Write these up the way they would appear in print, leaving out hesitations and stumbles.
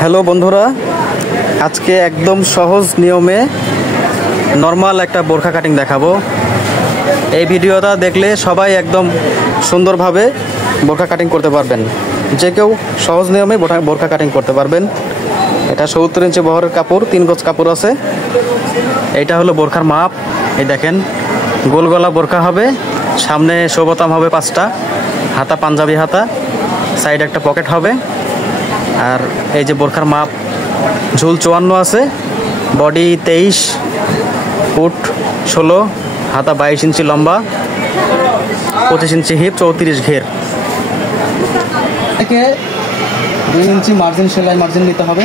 Hello বন্ধুরা, আজকে একদম সহজ নিয়মে নর্মাল একটা বোরখা কাটিং দেখাবো। এই ভিডিওটা দেখলে সবাই একদম সুন্দরভাবে বোরখা কাটিং করতে পারবেন। যে কেউ সহজ নিয়মে বোরখা কাটিং করতে পারবেন। এটা 70 ইঞ্চি বহরের কাপড়, 3 গজ কাপড় আছে। এইটা হলো বোরখার মাপ। এই দেখেন, গোল গলা বোরখা হবে, সামনে শো বোতাম হবে 5টা, হাতা পাঞ্জাবি হাতা, সাইড একটা পকেট হবে। আর এই যে বোরখার মাপ, ঝুল 54 আছে, বডি 23, ফুট 16, হাতা 22 ইঞ্চি লম্বা, 25 ইঞ্চি হিপ, 34 ঘের। থেকে 2 ইঞ্চি মার্জিন, সেলাই মার্জিন নিতে হবে।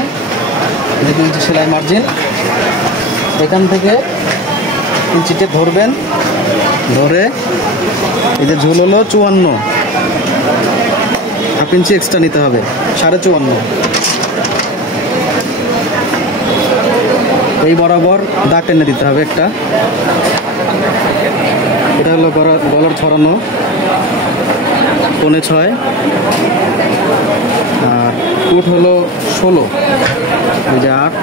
2 ইঞ্চি সেলাই মার্জিন। এখান থেকে ইঞ্চিতে ধরবেন, ধরে এই যে ঝুল হলো 54, হাফ ইঞ্চি এক্সট্রা নিতে হবে, 54.5। এই বরাবর দাগ টেনে দিতে হবে একটা। এটা হলো গলার ছড়ানো, 5.6, আর ফুট হলো 16, ওই যে 8।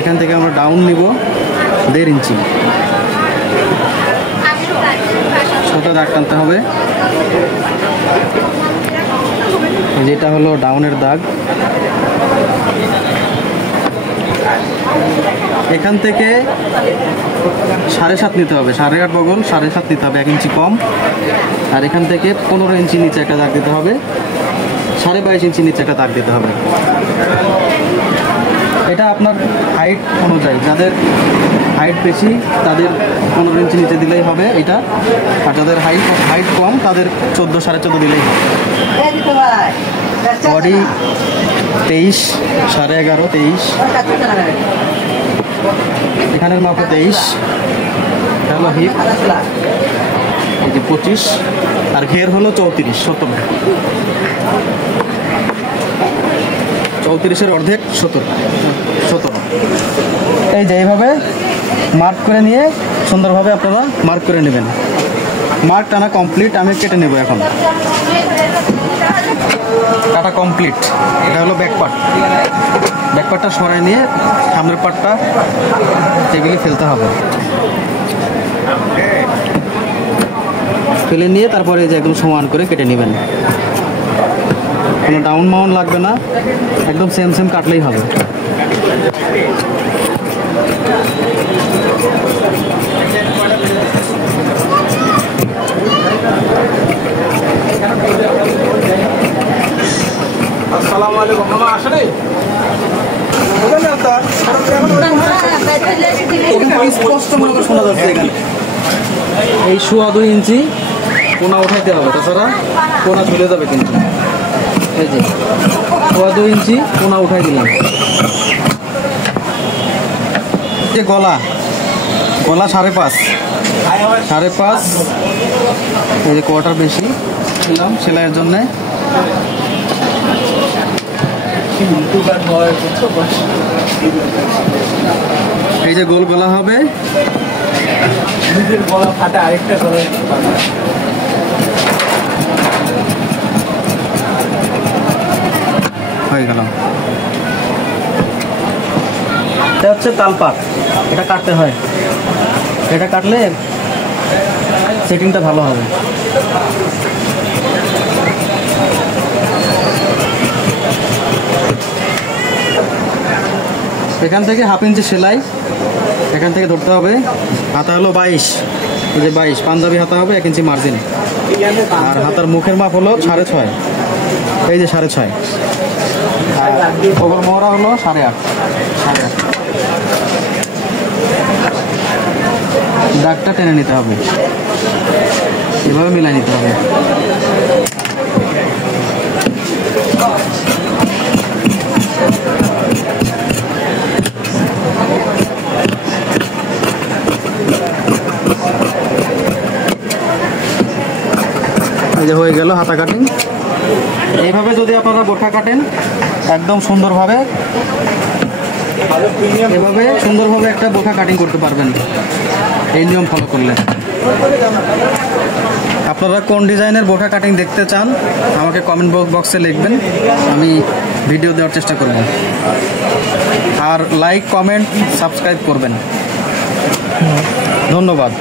এখান থেকে আমরা ডাউন নিব 1.5 ইঞ্চি, ছোট দাগ টানতে হবে। যেটা হলো ডাউনের দাগ। এখান থেকে 7.5 নিতে হবে, 8.5 বগল, 7.5 নিতে হবে, 1 ইঞ্চি কম। আর এখান থেকে 15 ইঞ্চি নিচে একটা দাগ দিতে হবে, 22.5 ইঞ্চি নিচে একটা দাগ দিতে হবে। এটা আপনার হাইট অনুযায়ী, যাদের হাইট বেশি তাদের 15 ইঞ্চি নিচে দিলেই হবে এটা। আর যাদের হাইট কম তাদের 14, 14.5 দিলেই হবে। বডি 23, 11.5, 23। এখানের মাপে 23। হলো হিপ, এই যে 25, আর ঘের হলো 34, 17। 34-এর অর্ধেক 17। এই যে এইভাবে মার্ক করে নিয়ে সুন্দরভাবে আপনারা মার্ক করে নেবেন। মার্ক টানা কমপ্লিট। আমি কেটে নেব এখন। কাটা কমপ্লিট। এটা হলো ব্যাক পার্ট। ব্যাক পার্টটা সরাই নিয়ে সামনের পার্টটা টেবিলে ফেলতে হবে। ফেলে নিয়ে তারপরে যে একদম সমান করে কেটে নেবেন। কোনো ডাউন মাউন লাগবে না, একদম সেম কাটলেই হবে। এই 2.25 ইঞ্চি কোনা উঠাইতে হবে, তাছাড়া কোনা ঝুলে যাবে কিন্তু। এই যে 2.25 ইঞ্চি কোনা উঠাই দিলাম। যে গলা 5.5, এই যে কোয়ার্টার বেশি দিলাম সেলাইয়ের জন্য। এই যে গোল গলা হবে, গলা ফাটা আরেকটা করে হয়ে গেল। এটা হচ্ছে তালপাক, এটা কাটতে হয়। এটা কাটলে সেটিংটা ভালো হবে। এখান থেকে হাফ ইঞ্চি সেলাই এখান থেকে ধরতে হবে। হাতা হলো 22, এই যে 22, পাঞ্জাবি হাতা হবে, 1 ইঞ্চি মার্জিন। আর হাতার মুখের মাপ হলো 6.5, এই যে 6.5। ওপর মোহরা হলো 8.5। দাগটা টেনে নিতে হবে, এভাবে মিলাই নিতে হবে। এই যে হয়ে গেল হাতা কাটিং। এইভাবে যদি আপনারা বোরখা কাটেন একদম সুন্দরভাবে, এভাবে সুন্দরভাবে একটা বোরখা কাটিং করতে পারবেন এই নিয়ম ফলো করলে। আপনারা কোন ডিজাইনের বোরখা কাটিং দেখতে চান আমাকে কমেন্ট বক্সে লিখবেন, আমি ভিডিও দেওয়ার চেষ্টা করব। আর লাইক, কমেন্ট, সাবস্ক্রাইব করবেন। ধন্যবাদ।